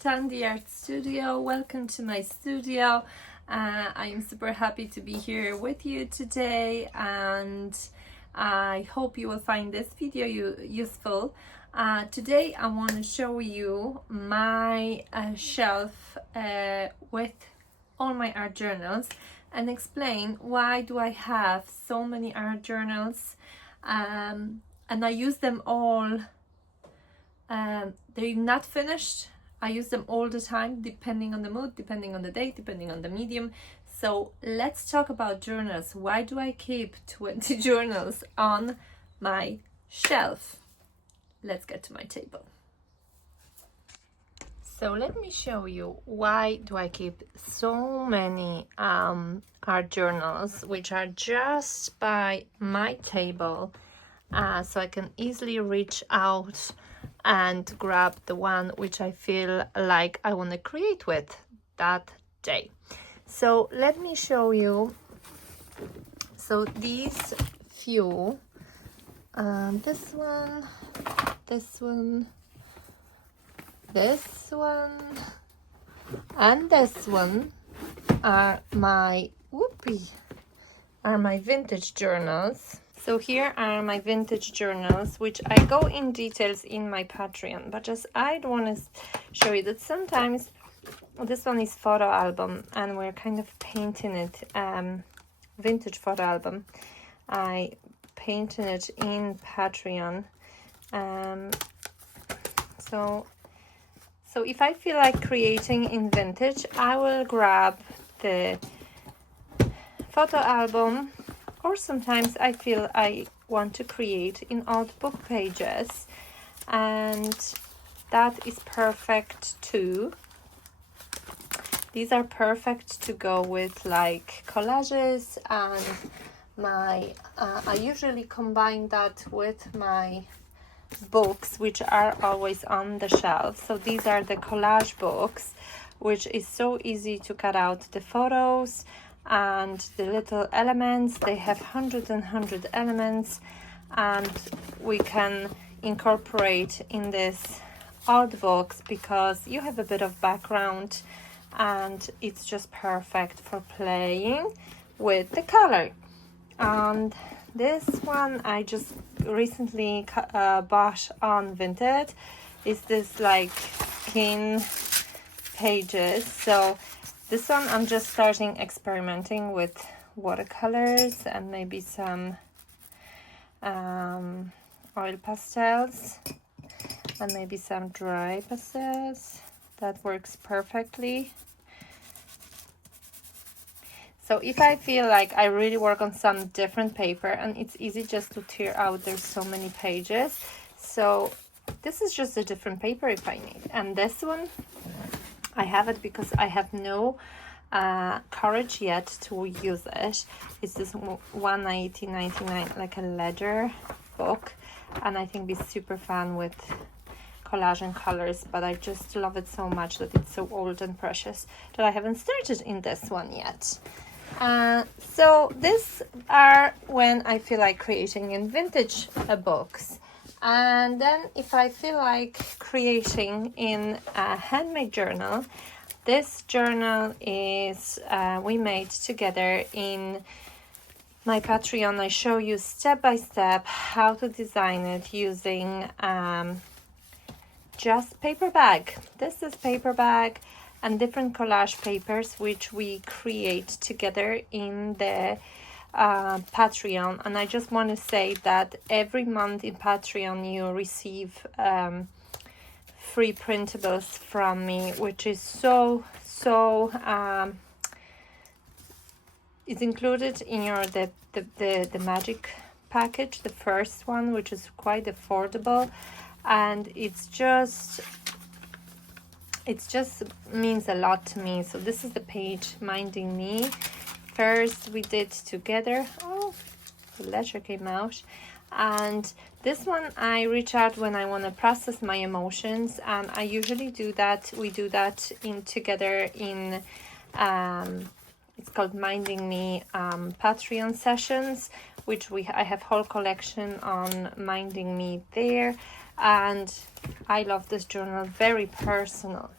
Tandy Art Studio. Welcome to my studio. I am super happy to be here with you today, and I hope you will find this video useful. Today I want to show you my shelf with all my art journals and explain why do I have so many art journals, and I use them all. They're not finished. I use them all the time, depending on the mood, depending on the date, depending on the medium. So let's talk about journals. Why do I keep 20 journals on my shelf? Let's get to my table. So let me show you why do I keep so many art journals, which are just by my table, so I can easily reach out and grab the one which I feel like I want to create with that day. So let me show you. So these few, this one, this one, this one, and this one are my vintage journals. So here are my vintage journals, which I go in details in my Patreon, but just I want to show you that sometimes this one is photo album and we're kind of painting it, vintage photo album. I painted it in Patreon. So if I feel like creating in vintage, I will grab the photo album, or sometimes I feel I want to create in old book pages, and that is perfect too. These are perfect to go with like collages, and my I usually combine that with my books, which are always on the shelf. So these are the collage books, which is so easy to cut out the photos and the little elements. They have hundreds and hundred elements, and we can incorporate in this art box because you have a bit of background, and it's just perfect for playing with the color. And this one I just recently bought on Vinted. Is this like skin pages? So this one I'm just starting experimenting with watercolors and maybe some oil pastels and maybe some dry pastels. That works perfectly. So if I feel like I really work on some different paper, and it's easy just to tear out, there's so many pages. So this is just a different paper if I need. And this one, I have it because I have no courage yet to use it. It's this $1.99, like a leather book, and I think it's super fun with collage and colors, but I just love it so much that it's so old and precious that I haven't started in this one yet. So these are when I feel like creating in vintage books. And then if I feel like creating in a handmade journal, this journal is we made together in my Patreon. I show you step by step how to design it using just paper bag. This is paper bag and different collage papers which we create together in the Patreon. And I just want to say that every month in Patreon you receive free printables from me, which is so it's included in your the magic package, the first one, which is quite affordable, and it's just means a lot to me. So this is the page Minding Me. First we did together. Oh, the letter came out. And this one I reach out when I want to process my emotions, and I usually do that. We do that in together in it's called Minding Me Patreon sessions, which I have whole collection on Minding Me there. And I love this journal, very personal.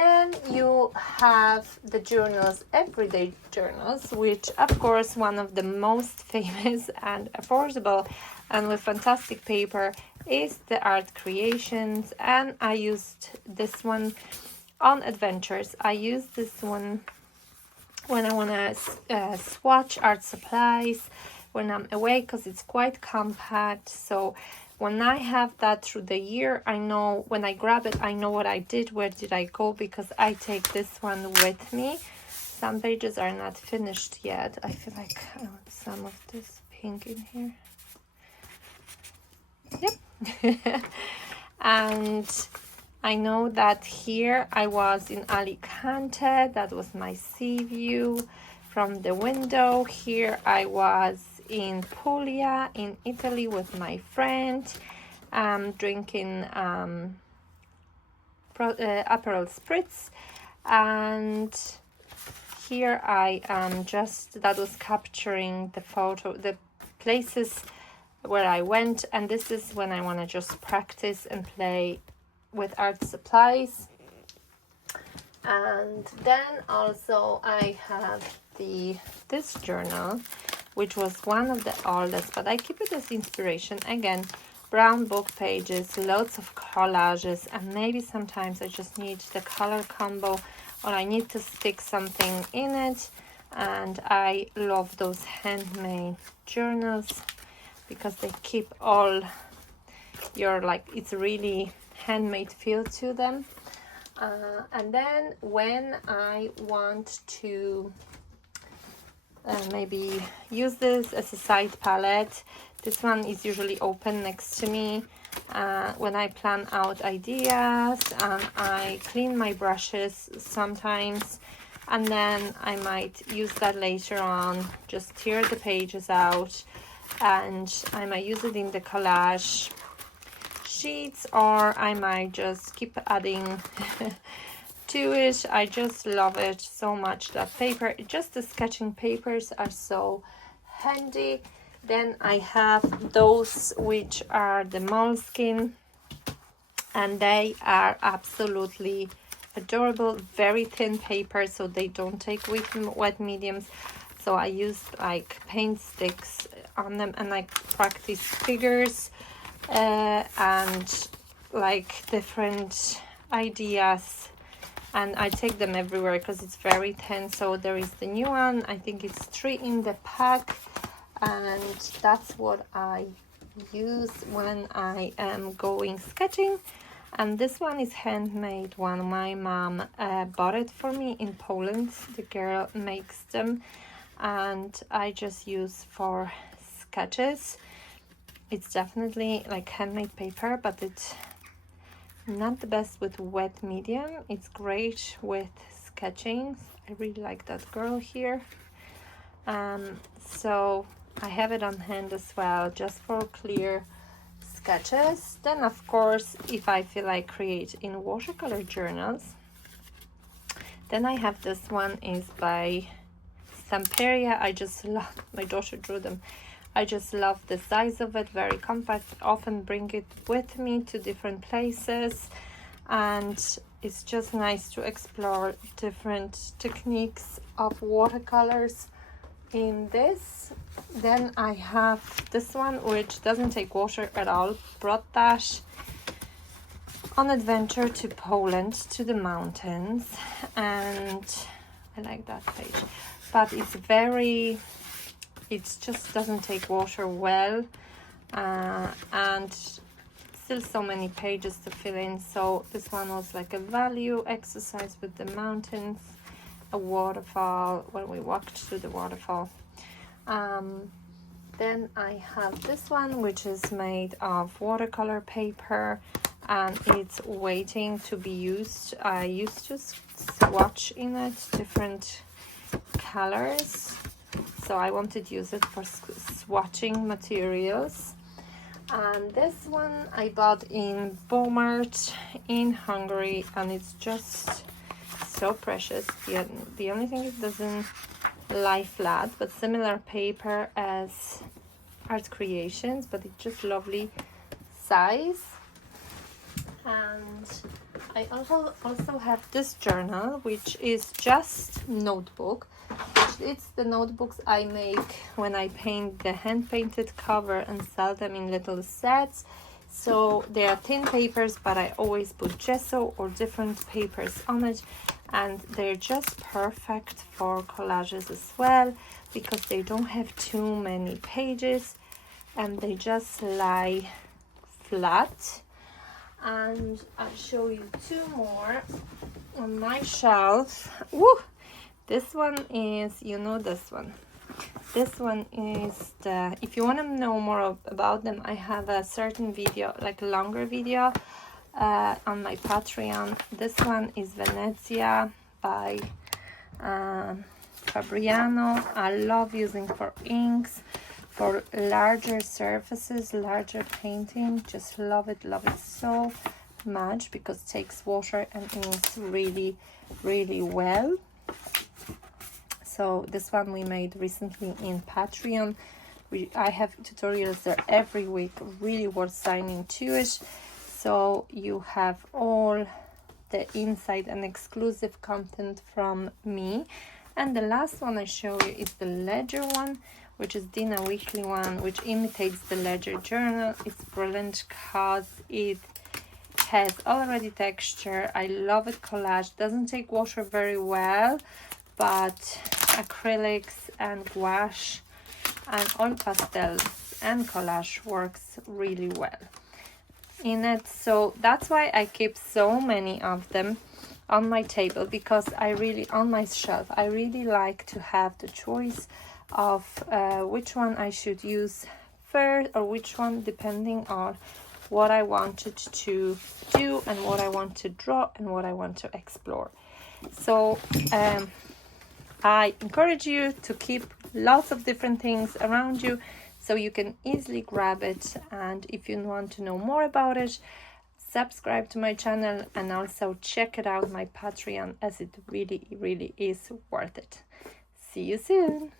Then you have the journals, everyday journals, which of course one of the most famous and affordable and with fantastic paper is the Art Creations, and I used this one on adventures. I use this one when I want to swatch art supplies when I'm away, because it's quite compact. So when I have that through the year, I know when I grab it, I know what I did, where did I go, because I take this one with me. Some pages are not finished yet. I feel like I want some of this pink in here. Yep. And I know that here I was in Alicante. That was my sea view from the window. Here I was in Puglia in Italy with my friend, drinking Aperol Spritz. And here I am that was capturing the photo, the places where I went. And this is when I want to just practice and play with art supplies. And then also I have this journal, which was one of the oldest, but I keep it as inspiration. Again, brown book pages, loads of collages, and maybe sometimes I just need the color combo or I need to stick something in it. And I love those handmade journals because they keep all your, like, it's really handmade feel to them. And then when I want to maybe use this as a side palette, this one is usually open next to me when I plan out ideas, and I clean my brushes sometimes, and then I might use that later on, just tear the pages out, and I might use it in the collage sheets, or I might just keep adding to it. I just love it so much, that paper. Just the sketching papers are so handy. Then I have those which are the moleskin, and they are absolutely adorable. Very thin paper, so they don't take wet mediums. So I use like paint sticks on them, and I practice figures and like different ideas, and I take them everywhere because it's very thin. So there is the new one, I think it's 3 in the pack, and that's what I use when I am going sketching. And this one is handmade one. My mom bought it for me in Poland. The girl makes them, and I just use for sketches. It's definitely like handmade paper, but it's not the best with wet medium. It's great with sketching. I really like that girl here. So I have it on hand as well, just for clear sketches. Then of course, if I feel like create in watercolor journals, then I have this one is by Stamperia. I just love, my daughter drew them. I just love the size of it, very compact. Often bring it with me to different places, and it's just nice to explore different techniques of watercolors in this. Then I have this one, which doesn't take water at all. Brought that on adventure to Poland, to the mountains, and I like that page. But it's very, it just doesn't take water well, and still so many pages to fill in. So this one was like a value exercise with the mountains, a waterfall when we walked to the waterfall. Then I have this one, which is made of watercolor paper, and it's waiting to be used. I used to swatch in it different colors, so I wanted to use it for swatching materials. And this one I bought in Beaumart in Hungary, and it's just so precious. The only thing, it doesn't lie flat, but similar paper as Art Creations, but it's just lovely size. And I also have this journal, which is just notebook. It's the notebooks I make when I paint the hand-painted cover and sell them in little sets. So they are thin papers, but I always put gesso or different papers on it, and they're just perfect for collages as well because they don't have too many pages and they just lie flat. And I'll show you two more on my shelf. Woo! This one is, you know, this one. This one is the, if you want to know more about them, I have a certain video, like a longer video on my Patreon. This one is Venezia by Fabriano. I love using for inks, for larger surfaces, larger painting. Just love it so much because it takes water and inks really, really well. So this one we made recently in Patreon. I have tutorials there every week, really worth signing to it. So you have all the inside and exclusive content from me. And the last one I show you is the ledger one, which is Dina Weekly one, which imitates the ledger journal. It's brilliant because it has already texture. I love it. Collage doesn't take water very well, but acrylics and gouache and oil pastels and collage works really well in it. So that's why I keep so many of them on my table, because I really, on my shelf, I really like to have the choice of which one I should use first, or which one depending on what I wanted to do and what I want to draw and what I want to explore. So I encourage you to keep lots of different things around you so you can easily grab it. And if you want to know more about it, subscribe to my channel and also check it out my Patreon, as it really, really is worth it. See you soon.